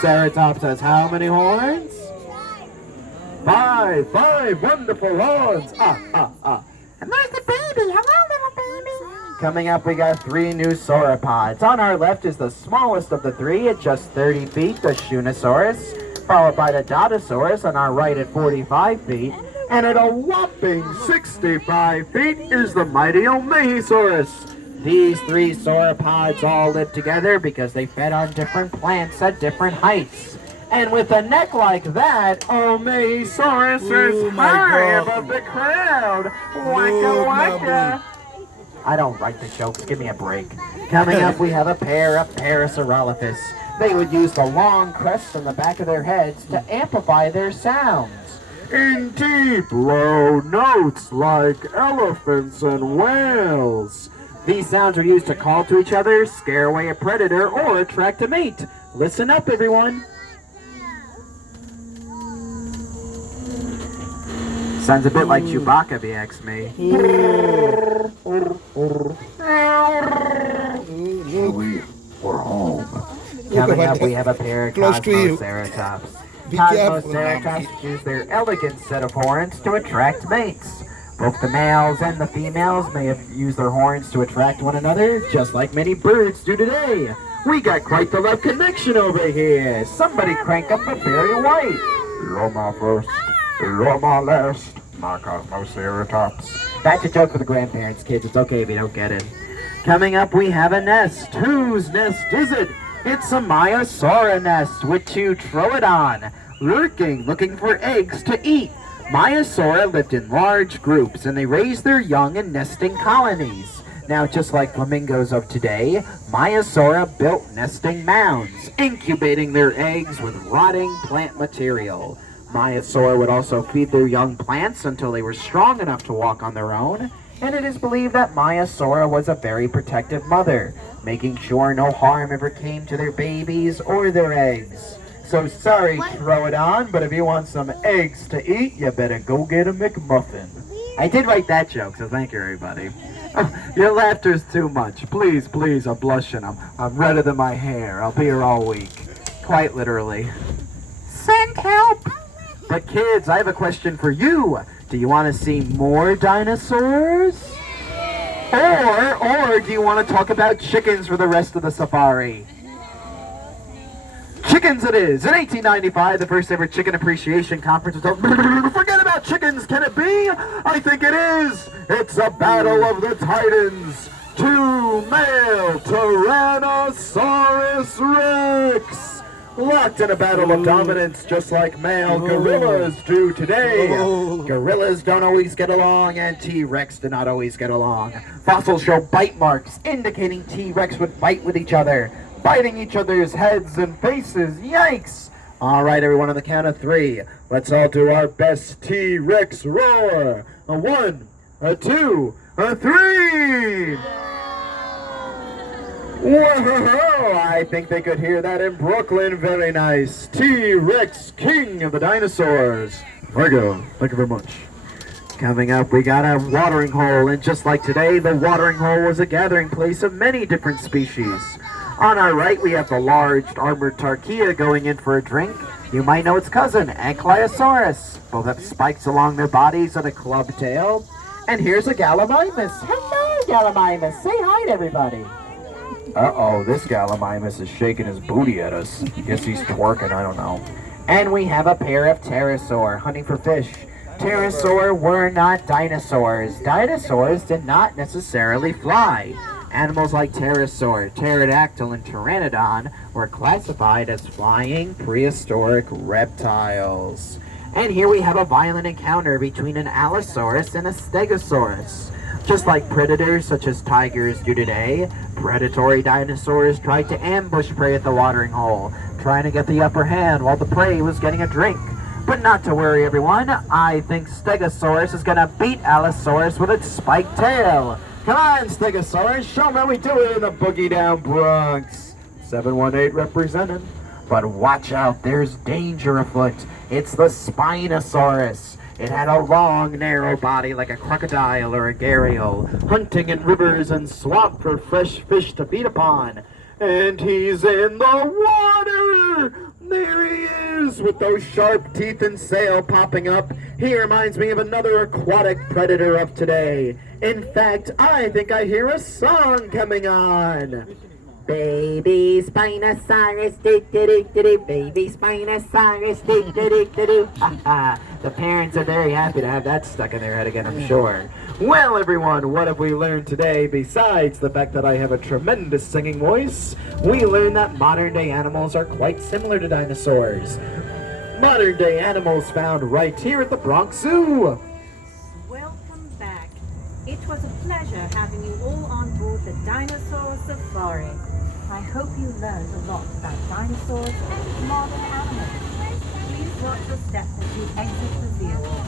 Ceratops has how many horns? Five wonderful horns. And there's the baby. Hello, little baby. Coming up, we got three new sauropods. On our left is the smallest of the three at just 30 feet, the Shunnosaurus, followed by the Dodosaurus on our right at 45 feet. And at a whopping 65 feet is the mighty Omehisaurus. These three sauropods all live together because they fed on different plants at different heights. And with a neck like that, Omehisaurus is high above the crowd. Waka waka. I don't write the jokes, give me a break. Coming up, we have a pair of Parasaurolophus. They would use the long crests on the back of their heads to amplify their sounds in deep, low notes like elephants and whales. These sounds are used to call to each other, scare away a predator, or attract a mate. Listen up, everyone. Sounds a bit like Chewbacca, if you ask me. We're home. Coming up, we have a pair of Cosmoceratops. Cosmoceratops use their elegant set of horns to attract mates. Both the males and the females may have used their horns to attract one another, just like many birds do today. We got quite the love connection over here. Somebody crank up the Barry White. You're my first, you're my last, my Cosmoceratops. That's a joke for the grandparents, kids. It's okay if you don't get it. Coming up, we have a nest. Whose nest is it? It's a Maiasaura nest with two Troodon, looking for eggs to eat. Maiasaura lived in large groups, and they raised their young in nesting colonies. Now, just like flamingos of today, Maiasaura built nesting mounds, incubating their eggs with rotting plant material. Maiasaura would also feed their young plants until they were strong enough to walk on their own, and it is believed that Maiasaura was a very protective mother, making sure no harm ever came to their babies or their eggs. So sorry, Troodon, but if you want some eggs to eat, you better go get a McMuffin. I did write that joke, so thank you, everybody. Your laughter's too much. Please, please, I'm blushing. I'm redder than my hair. I'll be here all week. Quite literally. Send help! But kids, I have a question for you. Do you want to see more dinosaurs? Or do you want to talk about chickens for the rest of the safari? Chickens it is! In 1895, the first ever Chicken Appreciation Conference was held. Forget about chickens, can it be? I think it is! It's a battle of the titans! Two male Tyrannosaurus Rex! Locked in a battle of dominance just like male gorillas do today. Gorillas don't always get along, and T-Rex do not always get along. Fossils show bite marks indicating T-Rex would fight with each other, biting each other's heads and faces. Yikes! All right, everyone, on the count of three, let's all do our best T-Rex roar. A one, a two, a three! Whoa, I think they could hear that in Brooklyn. Very nice. T-Rex, king of the dinosaurs. Thank you very much. Coming up, we got a watering hole, and just like today, the watering hole was a gathering place of many different species. On our right, we have the large armored Tarchia going in for a drink. You might know its cousin, Ankylosaurus. Both have spikes along their bodies and a club tail. And here's a Gallimimus. Hello, Gallimimus. Say hi to everybody. Uh-oh, this Gallimimus is shaking his booty at us. Guess he's twerking, I don't know. And we have a pair of pterosaur hunting for fish. Pterosaur were not dinosaurs. Dinosaurs did not necessarily fly. Animals like pterosaur, pterodactyl, and pteranodon were classified as flying prehistoric reptiles. And here we have a violent encounter between an Allosaurus and a Stegosaurus. Just like predators such as tigers do today, predatory dinosaurs tried to ambush prey at the watering hole, trying to get the upper hand while the prey was getting a drink. But not to worry, everyone. I think Stegosaurus is going to beat Allosaurus with its spiked tail. Come on, Stegosaurus, show me how we do it in the boogie down Bronx. 718 represented. But watch out, there's danger afoot. It's the Spinosaurus. It had a long, narrow body like a crocodile or a gharial, hunting in rivers and swamp for fresh fish to feed upon. And he's in the water! nose with those sharp teeth and sail popping up, he reminds me of another aquatic predator of today. In fact, I think I hear a song coming on. Baby Spinosaurus, do-do-do-do-do, baby Spinosaurus, do-do-do-do-do. The parents are very happy to have that stuck in their head again, I'm sure. Well, everyone, what have we learned today besides the fact that I have a tremendous singing voice? We learned that modern-day animals are quite similar to dinosaurs. Modern-day animals found right here at the Bronx Zoo. Welcome back. It was a pleasure having you all on board the Dinosaur Safari. I hope you learned a lot about dinosaurs and modern animals. Please watch your step as you exit the vehicle.